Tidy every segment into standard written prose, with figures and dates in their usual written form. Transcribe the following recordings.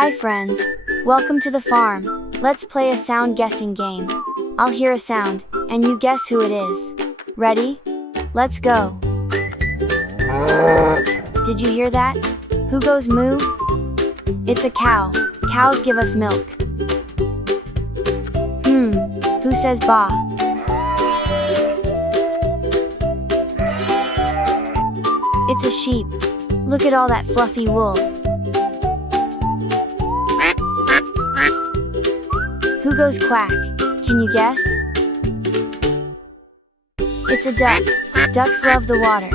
Hi friends! Welcome to the farm. Let's play a sound guessing game. I'll hear a sound, and you guess who it is. Ready? Let's go! Did you hear that? Who goes moo? It's a cow. Cows give us milk. Who says ba? It's a sheep. Look at all that fluffy wool. Who goes quack? Can you guess? It's a duck. Ducks love the water.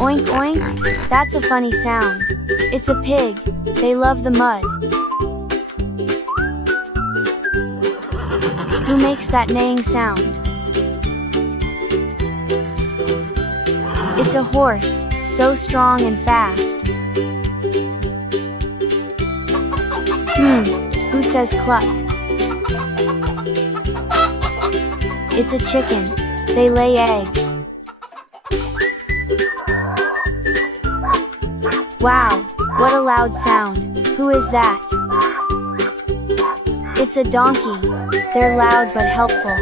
Oink oink? That's a funny sound. It's a pig. They love the mud. Who makes that neighing sound? It's a horse, so strong and fast. Who says cluck? It's a chicken. They lay eggs. Wow, what a loud sound. Who is that? It's a donkey. They're loud but helpful.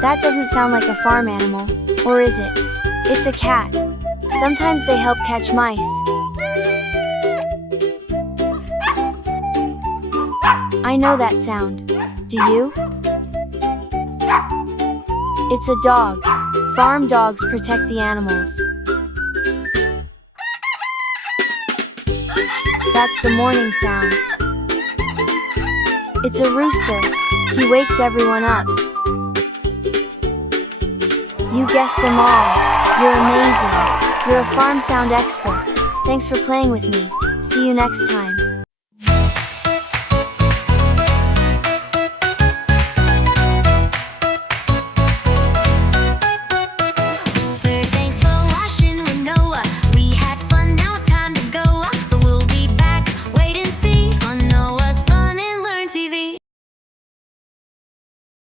That doesn't sound like a farm animal, or is it? It's a cat. Sometimes they help catch mice. I know that sound. Do you? It's a dog. Farm dogs protect the animals. That's the morning sound. It's a rooster. He wakes everyone up. You guessed them all. You're amazing. You're a farm sound expert. Thanks for playing with me. See you next time.